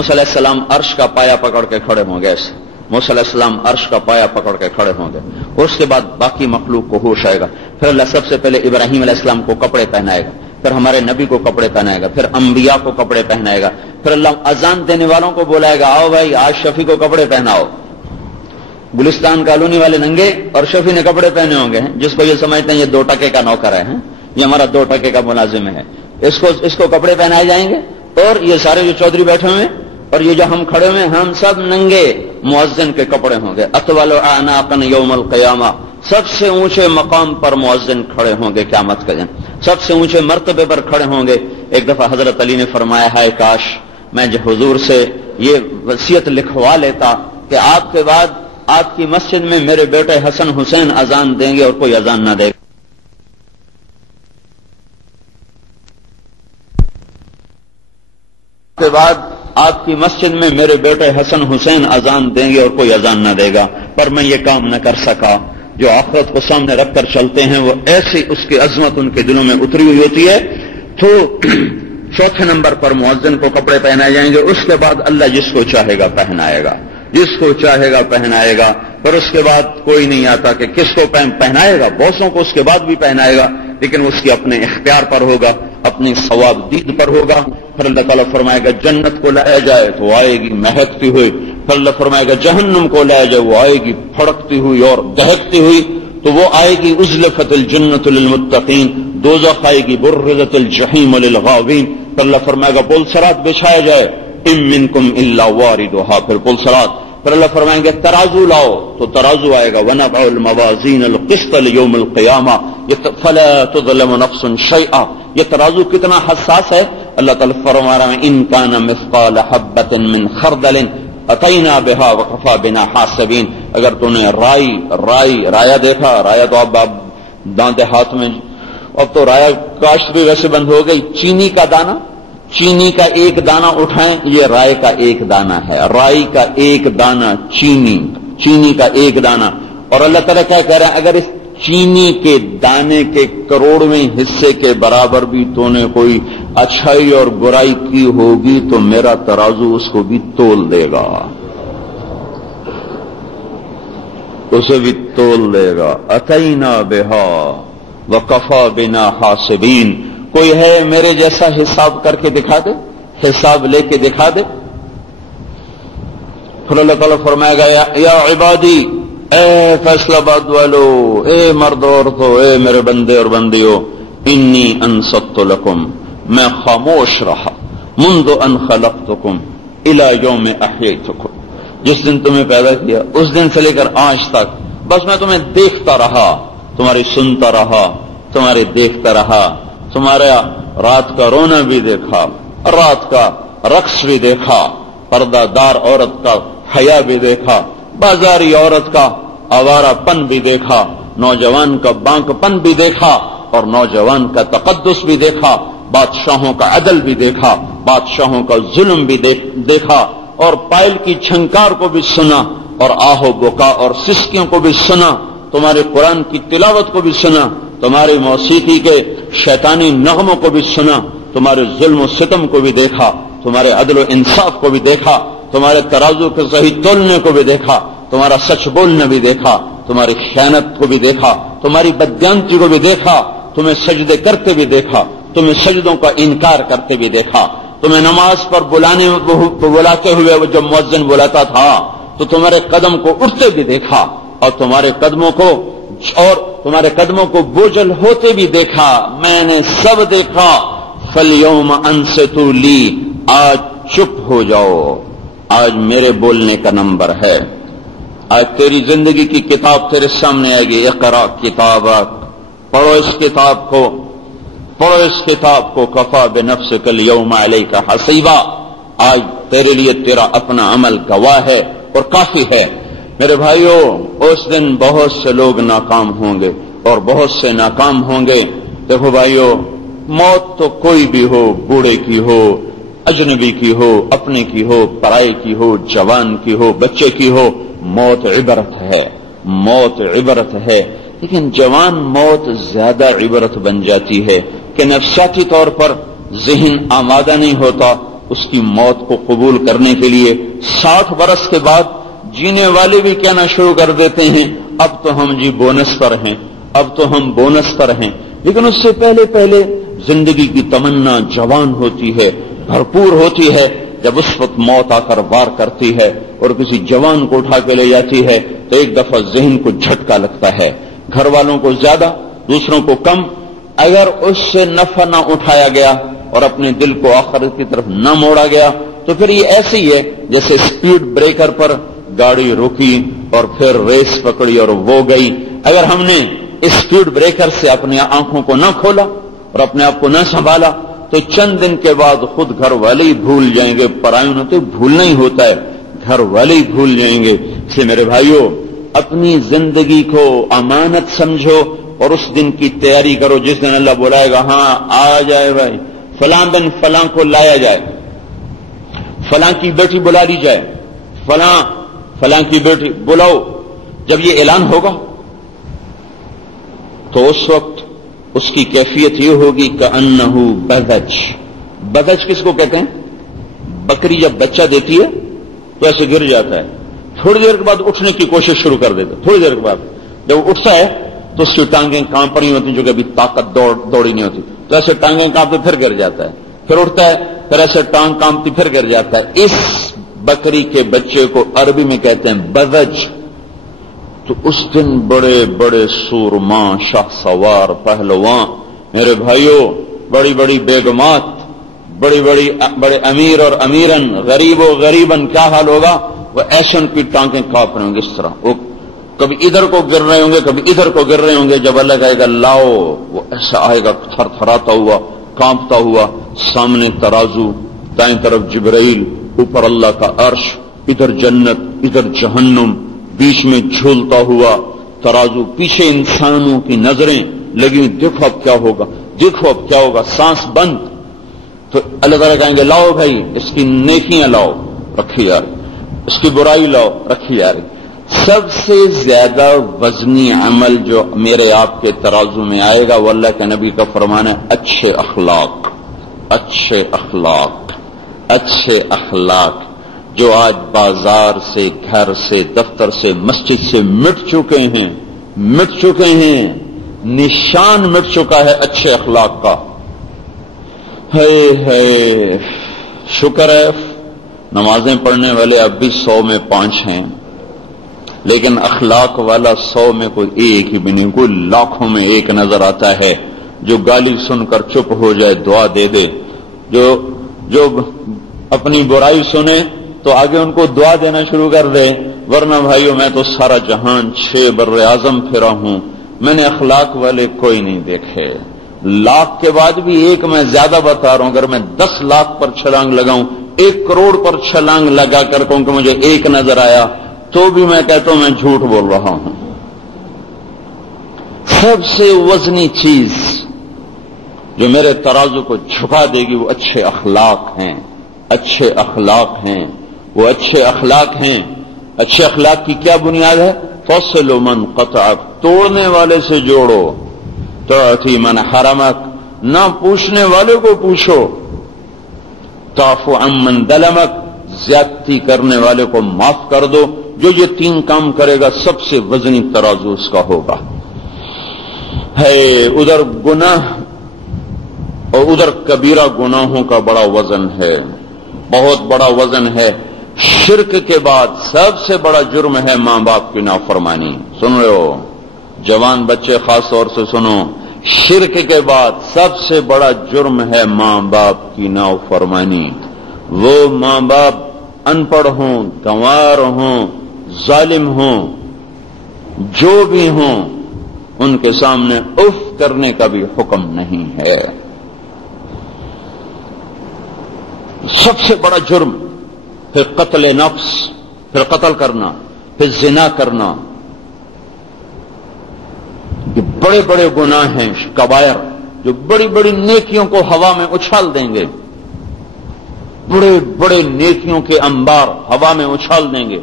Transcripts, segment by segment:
موسیٰ علیہ السلام عرش کا پایا پکڑ کے کھڑے ہوں گے. ایسے موسیٰ علیہ السلام عرش کا پایا پکڑ کے کھڑے ہوں گے. اس کے بعد باقی مخلوق کو ہوش آئے گا. پھر اللہ سب سے پہلے ابراہیم علیہ السلام کو کپڑے پہنائے گا, پھر ہمارے نبی کو کپڑے پہنائے گا, پھر انبیاء کو کپڑے پہنائے گا, پھر اللہ اذان دینے والوں کو بلائے گا, آؤ بھائی آج شفیع کو کپڑے پہناؤ. گلستان کالونی والے ننگے اور شفیع نے کپڑے پہنے ہوں گے, جس کو یہ سمجھتے ہیں یہ 2 ٹکے کا نوکر ہے, یہ ہمارا 2 ٹکے کا ملازم ہے, اس کو کپڑے پہنائے جائیں گے. اور یہ سارے جو چودھری بیٹھے ہوئے اور یہ جو ہم کھڑے ہوئے ہم سب ننگے مؤذن کے کپڑے ہوں گے. اطول اعناقا یوم القیامہ, سب سے اونچے مقام پر مؤذن کھڑے ہوں گے قیامت کے دن, سب سے اونچے مرتبے پر کھڑے ہوں گے. ایک دفعہ حضرت علی نے فرمایا ہے کاش میں حضور سے یہ وصیت لکھوا لیتا کہ آپ کے بعد آپ کی مسجد میں میرے بیٹے حسن حسین اذان دیں گے اور کوئی اذان نہ دے گا. کے بعد آپ کی مسجد میں میرے بیٹے حسن حسین اذان دیں گے اور کوئی اذان نہ دے گا, پر میں یہ کام نہ کر سکا. جو آخرت کو سامنے رکھ کر چلتے ہیں وہ ایسی اس کی عظمت ان کے دلوں میں اتری ہوئی ہوتی ہے. تو 4 نمبر پر مؤذن کو کپڑے پہنائے جائیں گے. اس کے بعد اللہ جس کو چاہے گا پہنائے گا, جس کو چاہے گا پہنائے گا. پر اس کے بعد کوئی نہیں آتا کہ کس کو پہنائے گا. بہتوں کو اس کے بعد بھی پہنائے گا, لیکن اس کی اپنے اختیار پر ہوگا, اپنی ثواب دید پر ہوگا. پھر اللہ تعالیٰ فرمائے گا جنت کو لایا جائے تو آئے گی مہکتی ہوئی. پھر اللہ فرمائے گا جہنم کو لایا جائے, وہ آئے گی پھڑکتی ہوئی اور دہکتی ہوئی. تو وہ آئے گی ازلفت الجنت للمتقین, دوزخ آئے گی برزت الجحیم للغاوین. پھر اللہ فرمائے گا پل صراط بچھایا جائے, ان منکم الا واردھا, پھر پل صراط. پھر اللہ فرمائیں گے ترازو لاؤ تو ترازو آئے گا, وَنَضَعُ الْمَوَازِينَ الْقِسْطَ لِيَوْمِ الْقِيَامَةِ فَلَا تُظْلَمُ نَفْسٌ شَيْئًا. یہ ترازو کتنا حساس ہے. اللہ تعالیٰ فرما رہا ہے ان کان مثقال حبۃ من خردل اتینا بها وکفی بنا حاسبین. اگر تو نے رایا دیکھا, رایا تو اب دانتے ہاتھ میں, اب تو رایا کاشت بھی ویسے بند ہو گئی. چینی کا دانہ, چینی کا ایک دانہ اٹھائیں, یہ رائے کا ایک دانہ ہے. رائی کا ایک دانہ چینی کا ایک دانہ. اور اللہ تعالیٰ کیا کہہ رہے ہیں, اگر اس چینی کے دانے کے کروڑویں حصے کے برابر بھی تو نے کوئی اچھائی اور برائی کی ہوگی تو میرا ترازو اس کو بھی تول دے گا, اسے بھی تول دے گا. اتینا بہا وکفی بنا حاسبین. کوئی ہے میرے جیسا حساب کر کے دکھا دے, حساب لے کے دکھا دے. پھر اللہ تعالیٰ فرمائے گا یا عبادی, اے فیصلہ باد والو, اے مرد عورتو, اے میرے بندے اور بندیو, انی انصت لکم, میں خاموش رہا, منذ ان خلقتکم الی یوم احییتکم, جس دن تمہیں پیدا کیا اس دن سے لے کر آج تک بس میں تمہیں دیکھتا رہا, تمہاری سنتا رہا, تمہاری دیکھتا رہا. تمہارا رات کا رونا بھی دیکھا, رات کا رقص بھی دیکھا, پردہ دار عورت کا حیا بھی دیکھا, بازاری عورت کا آوارہ پن بھی دیکھا, نوجوان کا بانک پن بھی دیکھا, اور نوجوان کا تقدس بھی دیکھا, بادشاہوں کا عدل بھی دیکھا, بادشاہوں کا ظلم بھی دیکھا, اور پائل کی چھنکار کو بھی سنا, اور آہو بکا اور سسکیوں کو بھی سنا, تمہارے قرآن کی تلاوت کو بھی سنا, تمہاری موسیقی کے شیطانی نغموں کو بھی سنا, تمہارے ظلم و ستم کو بھی دیکھا, تمہارے عدل و انصاف کو بھی دیکھا, تمہارے ترازو کے صحیح تولنے کو بھی دیکھا, تمہارا سچ بولنا بھی دیکھا, تمہاری خیانت کو بھی دیکھا, تمہاری بددیانتی کو بھی دیکھا, تمہیں سجدے کرتے بھی دیکھا, تمہیں سجدوں کا انکار کرتے بھی دیکھا, تمہیں نماز پر بلاتے ہوئے جب مؤذن بلاتا تھا تو تمہارے قدم کو اٹھتے بھی دیکھا, اور تمہارے قدموں کو بوجھل ہوتے بھی دیکھا. میں نے سب دیکھا. فَالْيَوْمَ أَنْصِتُوا لِي, آج چپ ہو جاؤ, آج میرے بولنے کا نمبر ہے. آج تیری زندگی کی کتاب تیرے سامنے آئے گی. اقرا کتابک, پڑھو اس کتاب کو, پڑھو اس کتاب کو. کفا بنفسک اليوم علیک حسیبا, آج تیرے لیے تیرا اپنا عمل گواہ ہے اور کافی ہے. میرے بھائیوں, اس دن بہت سے لوگ ناکام ہوں گے اور بہت سے ناکام ہوں گے. دیکھو بھائیوں, موت تو کوئی بھی ہو, بوڑھے کی ہو, اجنبی کی ہو, اپنے کی ہو, پرائے کی ہو, جوان کی ہو, بچے کی ہو, موت عبرت ہے, موت عبرت ہے. لیکن جوان موت زیادہ عبرت بن جاتی ہے کہ نفسیاتی طور پر ذہن آمادہ نہیں ہوتا, اس کی موت کو قبول کرنے کے لیے 60 برس کے بعد جینے والے بھی کہنا شروع کر دیتے ہیں اب تو ہم جی بونس پر ہیں، اب تو ہم بونس پر ہیں. لیکن اس سے پہلے پہلے زندگی کی تمنا جوان ہوتی ہے، بھرپور ہوتی ہے. جب اس وقت موت آ کر وار کرتی ہے اور کسی جوان کو اٹھا کے لے جاتی ہے تو ایک دفعہ ذہن کو جھٹکا لگتا ہے، گھر والوں کو زیادہ، دوسروں کو کم. اگر اس سے نفع نہ اٹھایا گیا اور اپنے دل کو آخرت کی طرف نہ موڑا گیا تو پھر یہ ایسے ہی ہے جیسے سپیڈ بریکر پر گاڑی رکی اور پھر ریس پکڑی اور وہ گئی. اگر ہم نے اس سپیڈ بریکر سے اپنی آنکھوں کو نہ کھولا اور اپنے آپ کو نہ سنبھالا تو چند دن کے بعد خود گھر والے ہی بھول جائیں گے. پرایوں نے تو بھولنا ہی ہوتا ہے، گھر والے ہی بھول جائیں گے. اس لیے میرے بھائیوں، اپنی زندگی کو امانت سمجھو اور اس دن کی تیاری کرو جس دن اللہ بلائے گا ہاں آ جائے بھائی، فلاں دن فلاں کو لایا جائے، فلاں کی بیٹی بلا لی جائے، فلاں کی بیٹی بلاؤ. جب یہ اعلان ہوگا تو اس وقت اس کی کیفیت یہ ہوگی کأنہ بذج. بذج کس کو کہتے ہیں؟ بکری جب بچہ دیتی ہے تو ایسے گر جاتا ہے، تھوڑی دیر کے بعد اٹھنے کی کوشش شروع کر دیتا ہے. تھوڑی دیر کے بعد جب اٹھتا ہے تو اس کی ٹانگیں کانپ رہی ہوتی جو کہ ابھی طاقت دوڑی نہیں ہوتی، تو ایسے ٹانگیں کانپتے پھر گر جاتا ہے، پھر اٹھتا ہے، پھر ایسے ٹانگ کانپتی پھر گر جاتا ہے. اس بکری کے بچے کو عربی میں کہتے ہیں بذج. تو اس دن بڑے بڑے سورماں، شاہ سوار، پہلواں، میرے بھائیوں، بڑی بڑی بیگمات، بڑے امیر اور امیرن، غریب و غریبن کیا حال ہوگا؟ وہ ایسے ان کی ٹانگیں کانپ رہے ہوں گے اس طرح، وہ کبھی ادھر کو گر رہے ہوں گے، کبھی ادھر کو گر رہے ہوں گے. جب اللہ کہے گا لاؤ، وہ ایسا آئے گا تھر تھراتا ہوا، کانپتا ہوا. سامنے ترازو، دائیں طرف جبرائیل، اوپر اللہ کا عرش، ادھر جنت ادھر جہنم، بیچ میں جھولتا ہوا ترازو، پیچھے انسانوں کی نظریں لگی. دیکھو اب کیا ہوگا، دیکھو اب کیا ہوگا. سانس بند. تو اللہ تعالیٰ کہیں گے لاؤ بھائی اس کی نیکیاں لاؤ، رکھی جا رہی، اس کی برائی لاؤ، رکھی جا رہی. سب سے زیادہ وزنی عمل جو میرے آپ کے ترازو میں آئے گا وہ اللہ کے نبی کا فرمان ہے اچھے اخلاق. اچھے اخلاق، اچھے اخلاق جو آج بازار سے، گھر سے، دفتر سے، مسجد سے مٹ چکے ہیں، نشان مٹ چکا ہے اچھے اخلاق کا. ہے شکر ہے نمازیں پڑھنے والے اب بھی 100 میں 5 ہیں، لیکن اخلاق والا 100 میں کوئی ایک ہی بھی نہیں. کوئی لاکھوں میں ایک نظر آتا ہے جو گالی سن کر چپ ہو جائے، دعا دے دے. جو اپنی برائی سنے تو آگے ان کو دعا دینا شروع کر دے. ورنہ بھائیو میں تو سارا جہان 6 بر اعظم پھرا ہوں، میں نے اخلاق والے کوئی نہیں دیکھے. لاکھ کے بعد بھی ایک میں زیادہ بتا رہا ہوں. اگر میں 10 لاکھ پر چھلانگ لگاؤں، 1 کروڑ پر چھلانگ لگا کر کہوں کہ مجھے ایک نظر آیا تو بھی میں کہتا ہوں میں جھوٹ بول رہا ہوں. سب سے وزنی چیز جو میرے ترازو کو جھکا دے گی وہ اچھے اخلاق ہیں. اچھے اخلاق ہیں، وہ اچھے اخلاق ہیں. اچھے اخلاق کی کیا بنیاد ہے؟ فصل من قطعک، توڑنے والے سے جوڑو. تعطی من حرمک، نہ پوچھنے والے کو پوچھو. تعفو عن من ظلمک، زیادتی کرنے والے کو معاف کر دو. جو یہ 3 کام کرے گا سب سے وزنی ترازو اس کا ہوگا. ہے ادھر گناہ اور ادھر کبیرہ گناہوں کا بڑا وزن ہے، بہت بڑا وزن ہے. شرک کے بعد سب سے بڑا جرم ہے ماں باپ کی نافرمانی. سن رہے ہو جوان بچے، خاص طور سے سنو، شرک کے بعد سب سے بڑا جرم ہے ماں باپ کی نافرمانی. وہ ماں باپ ان پڑھ ہوں، گنوار ہوں، ظالم ہوں، جو بھی ہوں، ان کے سامنے اف کرنے کا بھی حکم نہیں ہے. سب سے بڑا جرم، پھر قتل نفس، پھر قتل کرنا، پھر زنا کرنا. یہ بڑے بڑے گناہ ہیں، کبائر، جو بڑی بڑی نیکیوں کو ہوا میں اچھال دیں گے. بڑے بڑے نیکیوں کے انبار ہوا میں اچھال دیں گے.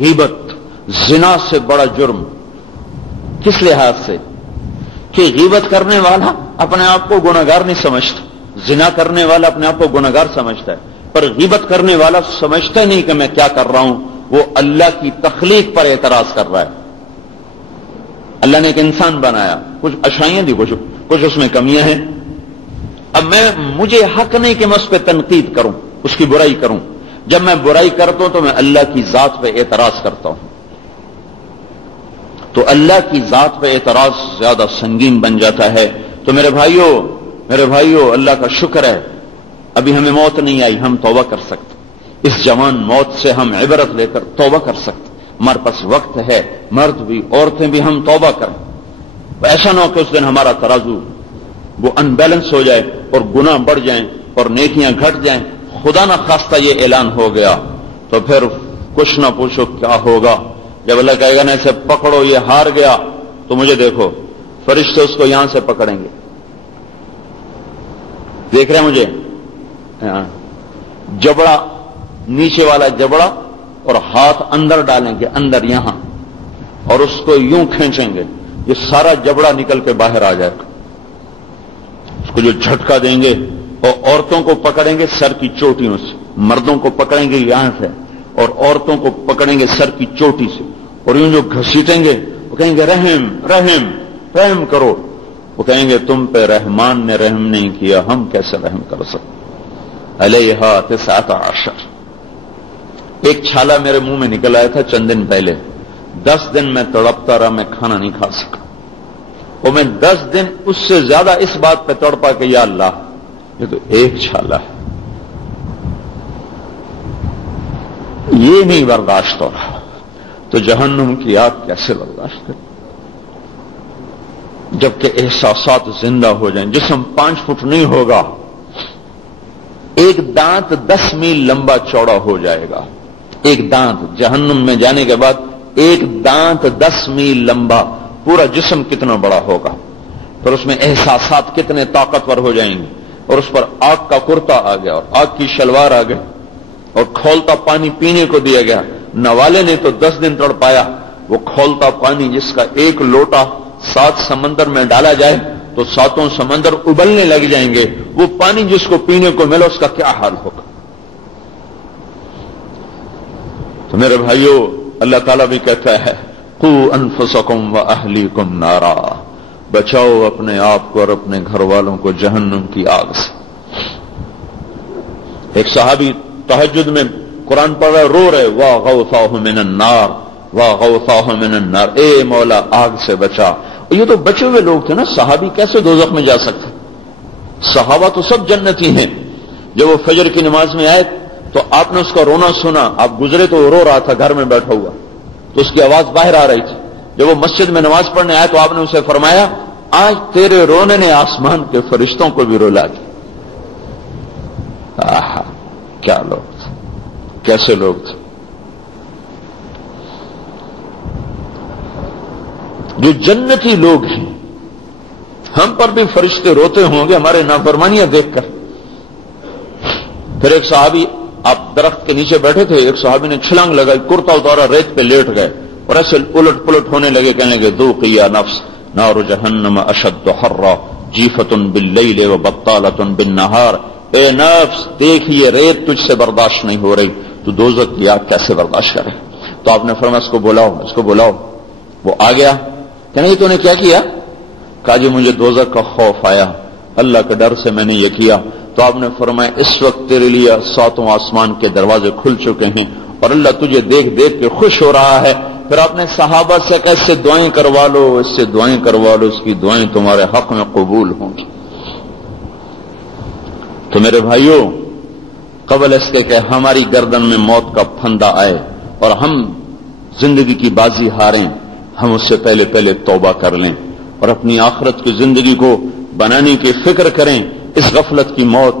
غیبت، زنا سے بڑا جرم. کس لحاظ سے؟ کہ غیبت کرنے والا اپنے آپ کو گناہگار نہیں سمجھتا، زنا کرنے والا اپنے آپ کو گنہگار سمجھتا ہے، پر غیبت کرنے والا سمجھتا نہیں کہ میں کیا کر رہا ہوں، وہ اللہ کی تخلیق پر اعتراض کر رہا ہے۔ اللہ نے ایک انسان بنایا، کچھ اچھائیاں دی، کچھ اس میں کمیاں ہیں۔ اب مجھے حق نہیں کہ میں اس پہ تنقید کروں، اس کی برائی کروں۔ جب میں برائی کرتا ہوں تو میں اللہ کی ذات پہ اعتراض کرتا ہوں، تو اللہ کی ذات پہ اعتراض زیادہ سنگین بن جاتا ہے۔ تو میرے بھائیو اللہ کا شکر ہے ابھی ہمیں موت نہیں آئی، ہم توبہ کر سکتے، اس جوان موت سے ہم عبرت لے کر توبہ کر سکتے، ہمارے پاس وقت ہے، مرد بھی عورتیں بھی ہم توبہ کریں۔ ایسا نہ ہو کہ اس دن ہمارا ترازو وہ ان بیلنس ہو جائے اور گناہ بڑھ جائیں اور نیکیاں گھٹ جائیں، خدا نہ خواستہ یہ اعلان ہو گیا تو پھر کچھ نہ پوچھو کیا ہوگا۔ جب اللہ کہے گا نا اسے پکڑو یہ ہار گیا، تو مجھے دیکھو فرشتے اس کو یہاں سے پکڑیں گے، دیکھ رہے ہیں مجھے، جبڑا نیچے والا جبڑا اور ہاتھ اندر ڈالیں گے، اندر یہاں، اور اس کو یوں کھینچیں گے، یہ سارا جبڑا نکل کے باہر آ جائے گا۔ اس کو جو جھٹکا دیں گے، اور عورتوں کو پکڑیں گے سر کی چوٹیوں سے، مردوں کو پکڑیں گے یہاں سے اور عورتوں کو پکڑیں گے سر کی چوٹی سے، اور یوں جو گھسیٹیں گے وہ کہیں گے رحم رحم رحم کرو۔ وہ کہیں گے تم پہ رحمان نے رحم نہیں کیا، ہم کیسے رحم کر سکتے۔ علیہا 19 ایک چھالا میرے منہ میں نکل آیا تھا چند دن پہلے، 10 دن میں تڑپتا رہا، میں کھانا نہیں کھا سکا، اور میں 10 دن اس سے زیادہ اس بات پہ تڑپا کہ یا اللہ یہ تو ایک چھالا ہے، یہ نہیں برداشت ہو رہا، تو جہنم کی آگ کیسے برداشت کرے؟ جبکہ احساسات زندہ ہو جائیں، جسم 5 فٹ نہیں ہوگا، ایک دانت 10 میل لمبا چوڑا ہو جائے گا، ایک دانت جہنم میں جانے کے بعد ایک دانت 10 میل لمبا، پورا جسم کتنا بڑا ہوگا، پھر اس میں احساسات کتنے طاقتور ہو جائیں گے، اور اس پر آگ کا کرتا آ گیا اور آگ کی شلوار آ گئی اور کھولتا پانی پینے کو دیا گیا۔ نوالے نے تو 10 دن تڑپایا، وہ کھولتا پانی جس کا 1 لوٹا 7 سمندر میں ڈالا جائے تو 7 سمندر ابلنے لگ جائیں گے، وہ پانی جس کو پینے کو ملا اس کا کیا حال ہوگا۔ تو میرے بھائیو اللہ تعالیٰ بھی کہتا ہے قوا انفسکم واہلیکم نارا، بچاؤ اپنے آپ کو اور اپنے گھر والوں کو جہنم کی آگ سے۔ ایک صحابی تہجد میں قرآن پڑھ رہے، رو رہے، وا غوثاہ من النار وا غوثاہ من النار، اے مولا آگ سے بچا۔ یہ تو بچے ہوئے لوگ تھے نا، صحابی کیسے دوزخ میں جا سکتے؟ صحابہ تو سب جنتی ہیں۔ جب وہ فجر کی نماز میں آئے تو آپ نے اس کا رونا سنا، آپ گزرے تو وہ رو رہا تھا گھر میں بیٹھا ہوا، تو اس کی آواز باہر آ رہی تھی۔ جب وہ مسجد میں نماز پڑھنے آئے تو آپ نے اسے فرمایا آج تیرے رونے نے آسمان کے فرشتوں کو بھی رلا دیا۔ آہا کیا لوگ تھے، کیسے لوگ تھے، جو جنتی لوگ ہیں۔ ہم پر بھی فرشتے روتے ہوں گے ہمارے نافرمانیاں دیکھ کر۔ پھر ایک صحابی، آپ درخت کے نیچے بیٹھے تھے، ایک صحابی نے چھلانگ لگائی، کرتا اتارا، ریت پہ لیٹ گئے اور ایسے الٹ پلٹ ہونے لگے، کہنے لگے ذوقی یا نفس نار جہنم اشد حرا جیفۃ باللیل وبطالۃ بالنہار، اے نفس دیکھ یہ ریت تجھ سے برداشت نہیں ہو رہی، تو دوزخ کی آگ کیسے برداشت کرے؟ تو آپ نے فرمایا اس کو بلاؤ، اس کو بلاؤ۔ وہ آ گیا، کہنے یہ تو نے کیا کیا؟ کہا جی مجھے دوزخ کا خوف آیا، اللہ کے ڈر سے میں نے یہ کیا۔ تو آپ نے فرمایا اس وقت تیرے لیے 7 آسمان کے دروازے کھل چکے ہیں اور اللہ تجھے دیکھ دیکھ کے خوش ہو رہا ہے۔ پھر آپ نے صحابہ سے کہا اس سے دعائیں کروا لو، اس سے دعائیں کروا لو، اس کی دعائیں تمہارے حق میں قبول ہوں گی۔ تو میرے بھائیوں، قبل اس کے کہ ہماری گردن میں موت کا پھندا آئے اور ہم زندگی کی بازی ہاریں، ہم اس سے پہلے توبہ کر لیں اور اپنی آخرت کی زندگی کو بنانے کی فکر کریں۔ اس غفلت کی موت،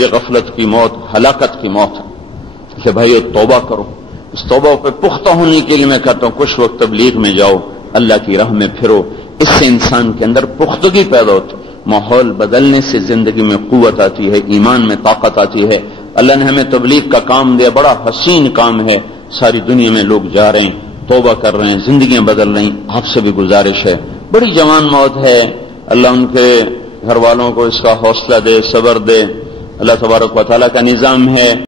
یہ غفلت کی موت ہلاکت کی موت ہے کہ بھائیو توبہ کرو۔ اس توبہ پہ پختہ ہونے کے لیے میں کہتا ہوں کچھ وقت تبلیغ میں جاؤ، اللہ کی راہ میں پھرو، اس سے انسان کے اندر پختگی پیدا ہوتی، ماحول بدلنے سے زندگی میں قوت آتی ہے، ایمان میں طاقت آتی ہے۔ اللہ نے ہمیں تبلیغ کا کام دیا، بڑا حسین کام ہے، ساری دنیا میں لوگ جا رہے ہیں، توبہ کر رہے ہیں، زندگیاں بدل رہی ہیں۔ آپ سے بھی گزارش ہے، بڑی جوان موت ہے، اللہ ان کے گھر والوں کو اس کا حوصلہ دے، صبر دے۔ اللہ تبارک و تعالیٰ کا نظام ہے